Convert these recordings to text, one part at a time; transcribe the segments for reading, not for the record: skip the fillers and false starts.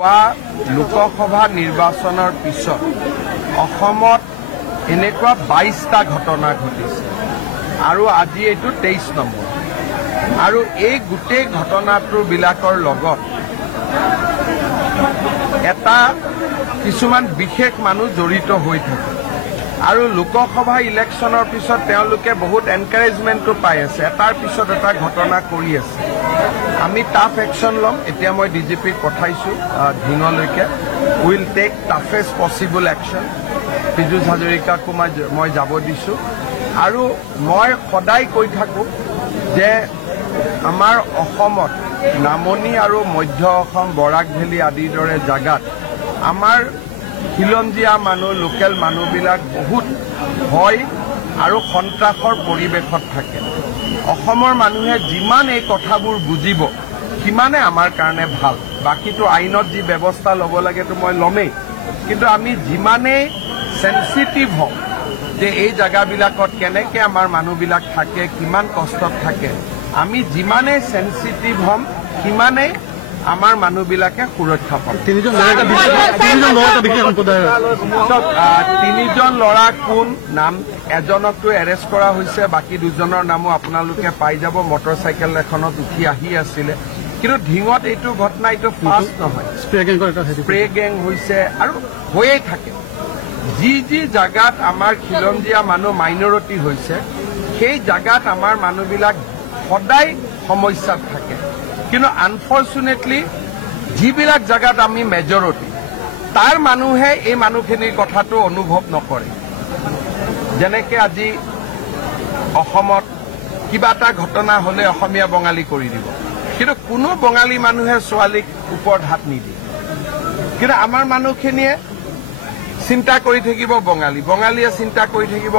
লোকসভা নিৰ্বাচনৰ পিছত অসমত এনেকুৱা 22টা ঘটনা ঘটিছে আৰু আজি এইটো 23 নম্বৰ আৰু এই গোটেই ঘটনাটোৰ বিলাকৰ লগত এটা কিছুমান বিশেষ মানুহ জড়িত হৈ থাকে আৰু লোকসভা ইলেকশ্যনৰ পিছত তেওঁলোকে বহুত এনকাৰেজমেণ্টটো পাই আছে এটাৰ পিছত এটা ঘটনা কৰি আছে আমি টাফ একশ্যন ল'ম এতিয়া মই ডিজিপিক পঠাইছোঁ ধিঙলৈকে will take toughest possible action Piyush হাজৰিকাকো মই যাব দিছোঁ আৰু মই সদায় কৈ থাকোঁ যে আমাৰ অসমত নামনি আৰু মধ্য অসম বৰাক ভেলী আদিৰ দৰে জাগাত আমাৰ খিলঞ্জীয়া মানুহ লোকেল মানুহবিলাক বহুত ভয় আৰু সন্ত্ৰাসৰ পৰিৱেশত থাকে অসমৰ মানুহে যিমান এই কথাবোৰ বুজিব সিমানে আমাৰ কাৰণে ভাল বাকীটো আইনত যি ব্যৱস্থা ল'ব লাগেতো মই ল'মেই কিন্তু আমি যিমানেই সেন্সিটিভ হওঁ যে এই জাগাবিলাকত কেনেকে আমাৰ মানুহবিলাক থাকে কিমান কষ্টত থাকে আমি যিমানেই সেন্সিটিভ হ'ম সিমানেই আমাৰ মানুহবিলাকে সুৰক্ষা পাব তিনিজন ল'ৰা কোন নাম এজনকটো এৰেষ্ট কৰা হৈছে বাকী দুজনৰ নামো আপোনালোকে পাই যাব মটৰচাইকেল এখনত উঠি আহি আছিলে কিন্তু ধিঙত এইটো ঘটনা এইটো ফাৰ্ষ্ট নহয় স্প্ৰে গেং হৈছে আৰু হৈয়ে থাকে যি যি জাগাত আমাৰ খিলঞ্জীয়া মানুহ মাইনৰিটি হৈছে সেই জাগাত আমাৰ মানুহবিলাক সদায় সমস্যাত থাকে কিন্তু আনফৰ্চুনেটলি যিবিলাক জাগাত আমি মেজৰিটি তাৰ মানুহে এই মানুহখিনিৰ কথাটো অনুভৱ নকৰে যেনেকে আজি অসমত কিবা এটা ঘটনা হলে অসমীয়া বঙালী কৰি দিব কিন্তু কোনো বঙালী মানুহে ছোৱালীক ওপৰত হাত নিদিয়ে কিন্তু আমাৰ মানুহখিনিয়ে চিন্তা কৰি থাকিব বঙালীয়ে চিন্তা কৰি থাকিব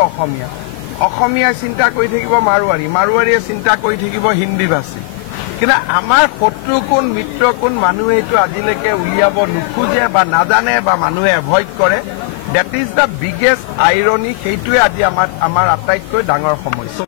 অসমীয়াই চিন্তা কৰি থাকিব মাৰোৱাৰীয়ে চিন্তা কৰি থাকিব হিন্দীভাষী কিন্তু আমাৰ শত্ৰু কোন মিত্ৰ কোন মানুহে এইটো আজিলৈকে উলিয়াব নোখোজে বা নাজানে বা মানুহে এভইড কৰে that is the biggest irony সেইটোৱে আজি আমাৰ আটাইতকৈ ডাঙৰ সমস্যা